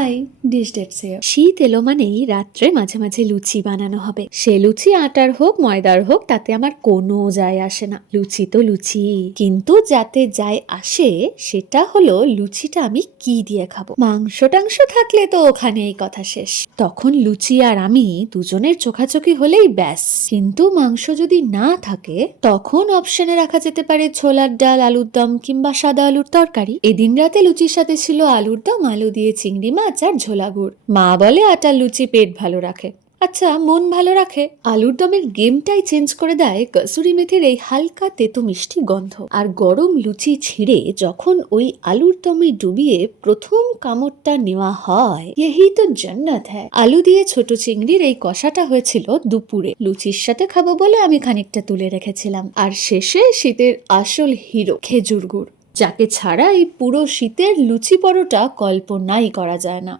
High, dish dates here. শীত এলো মানেই রাত্রে মাঝে মাঝে লুচি বানানো হবে। সে লুচি আটার হোক ময়দার হোক তাতে আমার কোনো যায় আসে না, লুচি তো লুচি। কিন্তু যাতে যায় আসে সেটা হলো লুচিটা আমি কি দিয়ে খাবো। মাংস টাংস থাকলে তো ওখানেই কথা শেষ, তখন লুচি আর আমি দুজনের চোখাচোখি হলেই ব্যাস। কিন্তু মাংস যদি না থাকে তখন অপশনে রাখা যেতে পারে ছোলার ডাল, আলুর দম কিংবা সাদা আলুর তরকারি। এদিন রাতে লুচির সাথে ছিল আলুর দম, আলু দিয়ে চিংড়ি মাছ আর ঝোলা গুড়। মা বলে আটার লুচি পেট ভালো রাখে। আচ্ছা, মন ভালো রাখে? আলুর দমের গেমটাই চেঞ্জ করে দেয় কসুরি মেথির এই হালকা তেতো মিষ্টি গন্ধ। আর গরম লুচি ছিঁড়ে যখন ওই আলুর দমে ডুবিয়ে প্রথম কামড়টা নেওয়া হয়, यही তো জান্নাত হ্যায়। আলু দিয়ে ছোট চিংড়ির এই কষাটা হয়েছিল দুপুরে, লুচির সাথে খাবো বলে আমি খানিকটা তুলে রেখেছিলাম। আর শেষে শীতের আসল হিরো খেজুর গুড়, যাকে ছাড়া এই পুরো শীতের লুচি পরোটা কল্পনাই করা যায় না।